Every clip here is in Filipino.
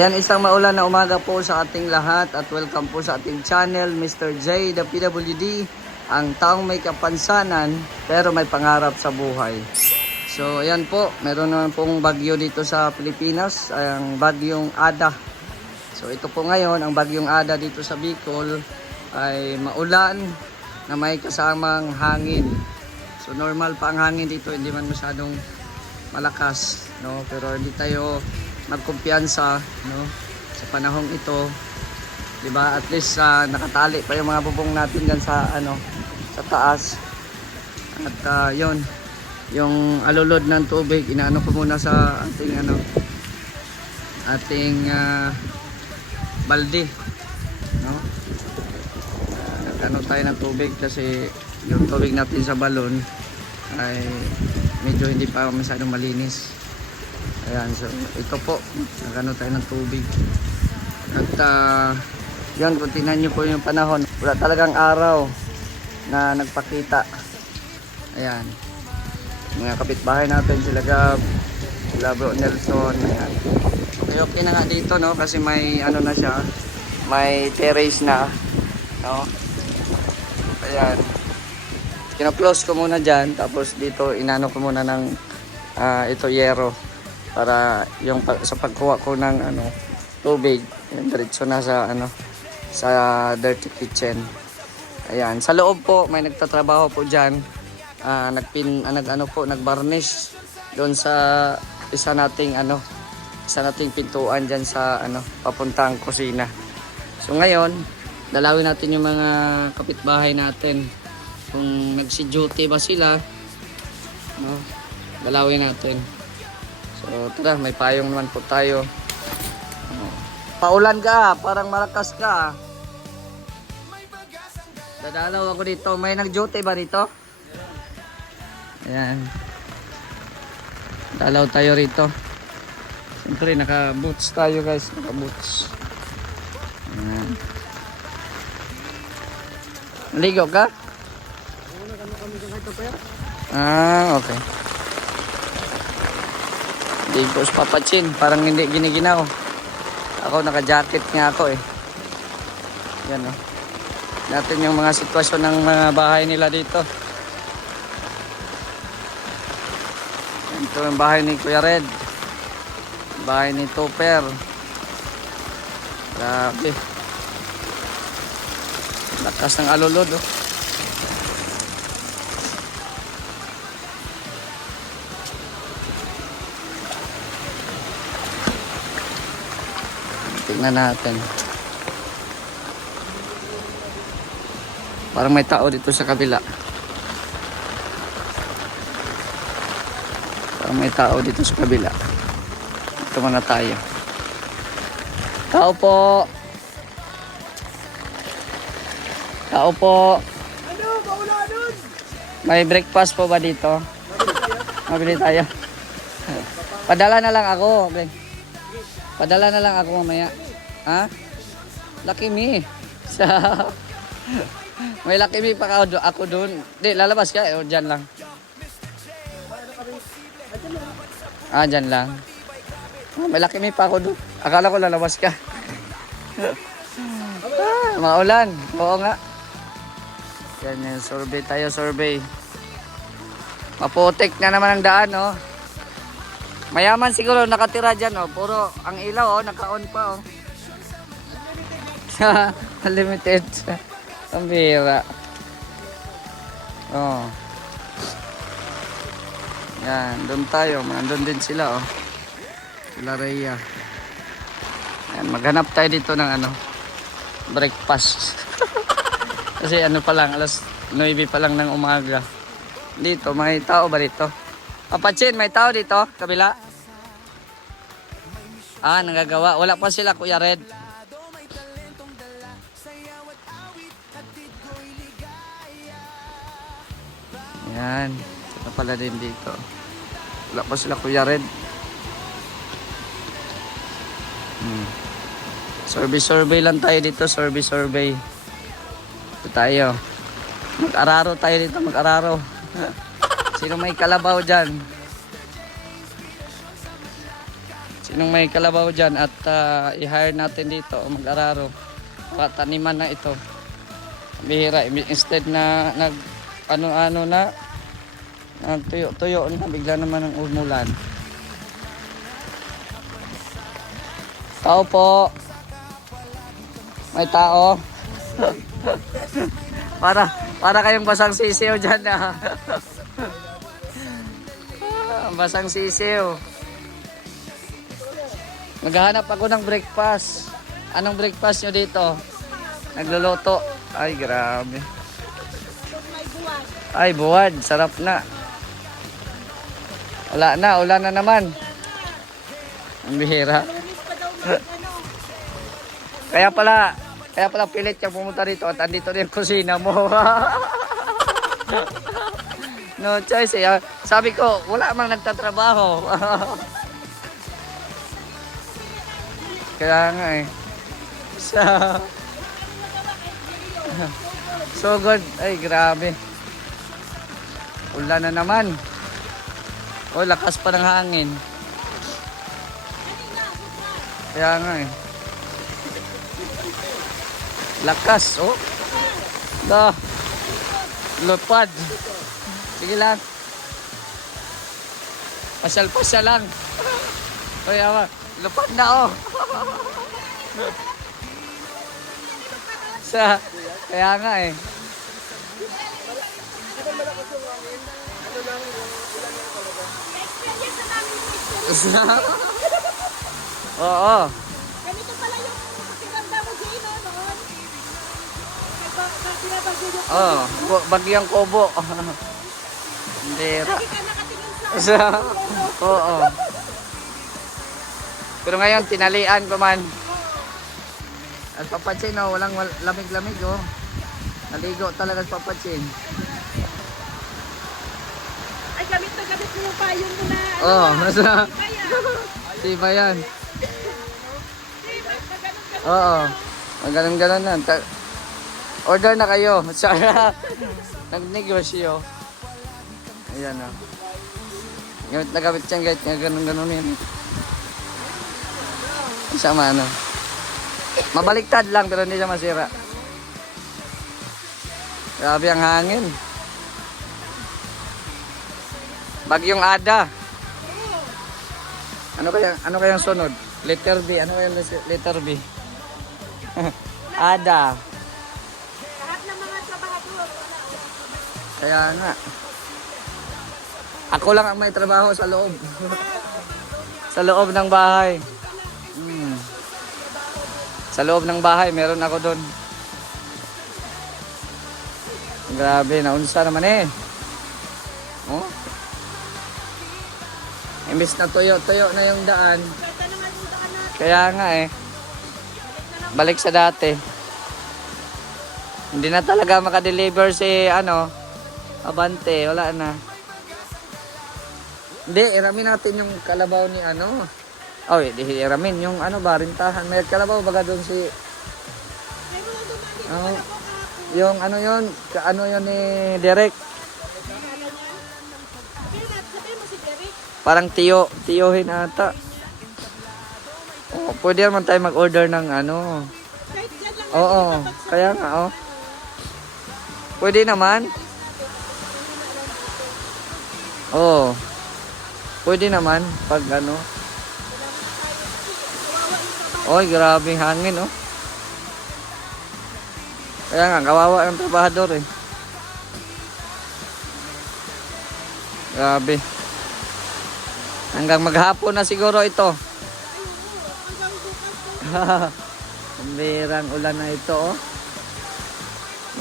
Yan, isang maulan na umaga po sa ating lahat at welcome po sa ating channel, Mr. J, the PWD, ang taong may kapansanan pero may pangarap sa buhay. So ayan po, meron naman pong bagyo dito sa Pilipinas, ang bagyong Ada. So ito po ngayon, ang bagyong Ada dito sa Bicol ay maulan na may kasamang hangin. So normal pa ang hangin dito, hindi man masyadong malakas, no? Pero hindi tayo magkumpiyansa, no, sa panahong ito, 'di ba? At least nakatali pa yung mga bubong natin diyan sa sa taas. At yon, yung alulod ng tubig inaano ko muna sa ating balde, no? Nagano tayo ng tubig kasi yung tubig natin sa balon ay medyo hindi pa masyadong malinis. Ayan, so ito po, nagano tayo ng tubig. At yun, kung tingnan nyo po yung panahon, wala talagang araw na nagpakita. Ayan, mga kapitbahay natin, sila Gab, sila Bro Nelson. Ayan, okay na nga dito, no, kasi may na siya, may terrace na, no. Ayan, kino-close ko muna dyan, tapos dito inano ko muna ng ito yero para yung sa pagkuha ko ng tubig, diretso na sa sa dirty kitchen. Ayan, sa loob po may nagtatrabaho po diyan, nagbarnish doon sa isa nating pintuan diyan sa papuntang kusina. So ngayon, dalawin natin yung mga kapitbahay natin kung nagsi-duty ba sila, no? Dalawin natin. So tara, may payong naman po tayo. Paulan ka, parang malakas ka. Dadalaw ako dito. May nag-duty ba dito? Ayan. Dalaw tayo rito. Siyempre naka-boots tayo, guys. Naka-boots. Ayan. Naligo ka? Okay. Ligo sa papatsin, parang hindi giniginaw. Ako naka-jacket nga ako eh. Yan oh. Natin yung mga sitwasyon ng mga bahay nila dito. Ito yung bahay ni Kuya Red. Bahay ni Topper. Grabe. Lakas ng alulod oh. Tingnan natin. Parang may tao dito sa kabila. Parang may tao dito sa kabila. Dito muna tayo. Tao po. Tao po. Ano? Maula nun! May breakfast po ba dito? Mabili tayo. Padala na lang ako. Okay. Padala na lang ako mamaya. Ha? Lucky me. May Lucky me pa ako doon. Di, lalabas ka o dyan lang? Dyan lang. May Lucky me pa ako doon. Akala ko lalabas ka. Maulan. Oo nga. Yan yan. Survey tayo, survey. Maputik na naman ang daan, oh. Mayaman siguro nakatira dyan, oh. Puro ang ilaw, oh, naka-on pa, oh. Unlimited. Ang bira. Oh. Yan, doon tayo. Nandun din sila, oh. Sila Rhea. Yan, maghanap tayo dito ng breakfast. Kasi pa lang, alas 9 pa lang ng umaga. Dito, may tao ba dito? Papatsin, may tao dito, kabila. Nagagawa. Wala pa sila, Kuya Red. Yan. Ito pala din dito. Wala pa sila, Kuya Red. Survey lang tayo dito. Survey. Ito tayo. Mag-araro tayo dito, mag-araro. Sino may kalabaw dyan? Sinong may kalabaw dyan at i-hire natin dito mag-araro. Taniman na ito. Bihira. Instead na nag ano-ano na nagtuyo-tuyo na bigla naman ang umulan. Tao po. May tao. para kayong basang sisiw dyan na. Basang sisiw. Maghahanap ako ng breakfast. Anong breakfast nyo dito? Nagluluto. Ay, grabe. Ay, buwad. Sarap na. Wala na naman. Ang bihira. Kaya pala pilit yung pumunta rito at andito na yung kusina mo. No choice eh. Sabi ko, wala mang nagtatrabaho. Kaya nga eh. So good. Ay, grabe. Ulan na naman. Oh, lakas pa ng hangin. Kaya nga eh. Lakas, oh. Lupad. Sige lang. Pasal-pasal lang. O, yawa. Lupad na, oh. Kaya nga eh. Oo. Ganito pala yung tinanda mo, Gino, noon. Pinabagyo yung Oh, bagyang Kobo. Hindera. lagi ka nakatingin sa Oo. Pero ngayon, tinalian pa man. At Papachin, oh, walang lamig-lamig, oh. Naligo talaga sa Papachin. Ay, gamit mo yung payong mo na. Oh, nasa... Kaya, Diba yan? ganun-ganun. Oo. Maganon-ganon na. Order na kayo. Sana nagnegosyo. Ayan, oh. Gamit na gamit yan, guys. Ganon-ganon yan. Sama, ano. Mabaliktad lang, pero hindi siya masira. Grabe ang hangin. Bagyong Ada. Ano kayang sunod? Letter B. Ano kayang letter B? Ada. Lahat ng mga trabahador. Kaya nga. Ako lang ang may trabaho sa loob. Sa loob ng bahay. Sa loob ng bahay, meron ako doon. Grabe, naunsa naman eh. Oh? Imbis na tuyo-tuyo na yung daan. Pwede naman yung daan natin. Kaya nga eh. Balik sa dati. Hindi na talaga makadeliver si Abante. Wala na. Hindi, iramin natin yung kalabaw ni Oh, hindi iramin. Yung barintahan. May kalabaw baga doon si... May mga dumali. Oh, yung yun ni Derek. Sabihin mo si Derek. Parang tiyohin ata. Oh, pwede naman tayo mag-order ng Kahit dyan lang. Oo, kaya nga, oh. Pwede naman. Oo. Pwede naman pag Oy, grabe hangin, oh. Kaya nga, kawawa ang trabahador, eh. Grabe. Hanggang maghapon na siguro ito. Ang birang ulan na ito, oh.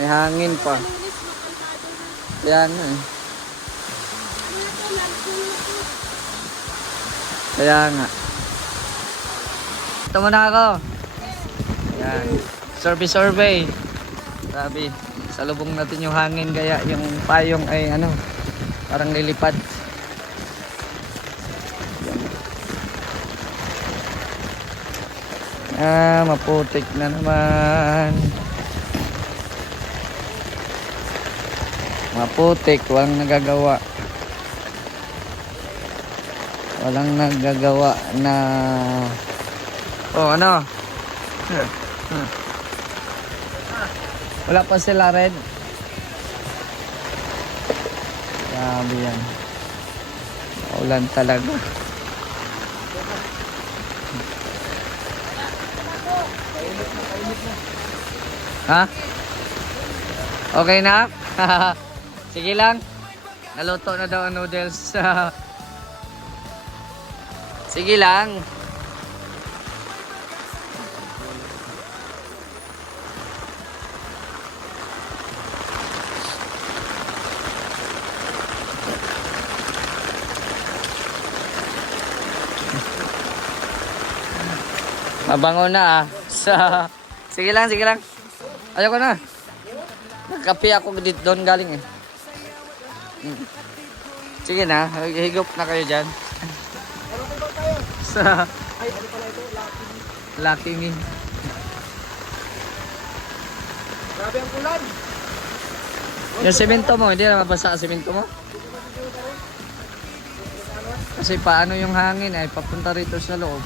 May hangin pa. Kaya nga, eh. Kaya nga. Ito muna ako. Ayan. Survey. Sabi, salubong natin yung hangin kaya yung payong ay parang lilipad. Maputik na naman. Maputik, walang nagagawa. Walang nagagawa na... Oh, ano? Wala pa sila red. Grabe yan. Ulan talaga. Ha? Okay na? Sige lang. Naluto na daw ang noodles. Sige lang. Mabango na ah. Sige lang, sige lang. Ayoko na. Nagkape ako dito doon galing eh. Sige na, higop na kayo dyan. Sa Lucky Me. Grabe ang ulan. Yung semento mo, hindi na mabasa ang semento mo? Kasi paano yung hangin ay papunta rito sa loob.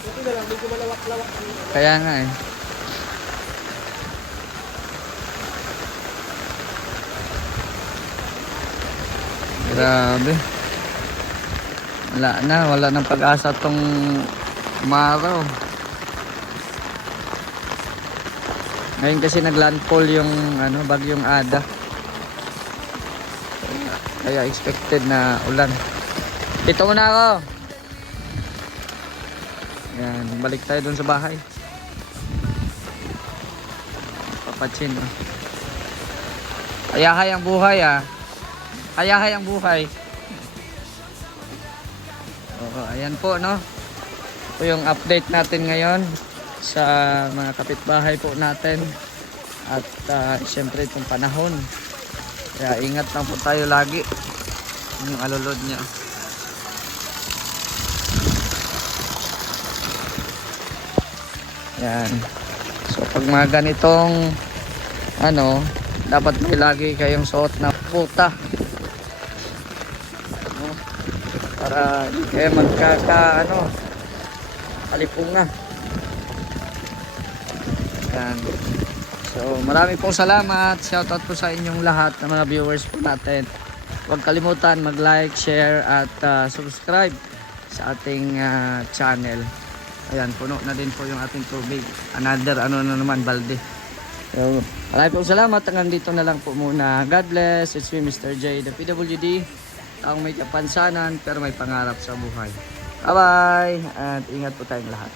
Ito na lang, medyo malawak-lawak. Kaya nga eh. Grabe. Wala nang pag-asa tong umaraw. Ngayon kasi naglandfall yung bagyong Ada. Kaya expected na ulan. Dito muna ako. Yan, balik tayo dun sa bahay. Papatsin. Oh. Hayahay ang buhay ah. Hayahay ang buhay. Oo, ayan po no. Ito yung update natin ngayon sa mga kapitbahay po natin. At siyempre itong panahon. Kaya ingat lang po tayo lagi. Yung alulod niya. Yan. So pag mga ganitong dapat may lagi kayong suot na puta. Para hindi kayo alipunga. Yan. So marami pong salamat. Shoutout po sa inyong lahat ng mga viewers po natin. Huwag kalimutan mag-like, share at subscribe sa ating channel. Ayan, puno na din po yung ating tubig. Another na naman, balde. So, maraming pong salamat. Hanggang dito na lang po muna. God bless. It's me, Mr. J, the PWD. Ang may kapansanan pero may pangarap sa buhay. Bye-bye! At ingat po tayong lahat.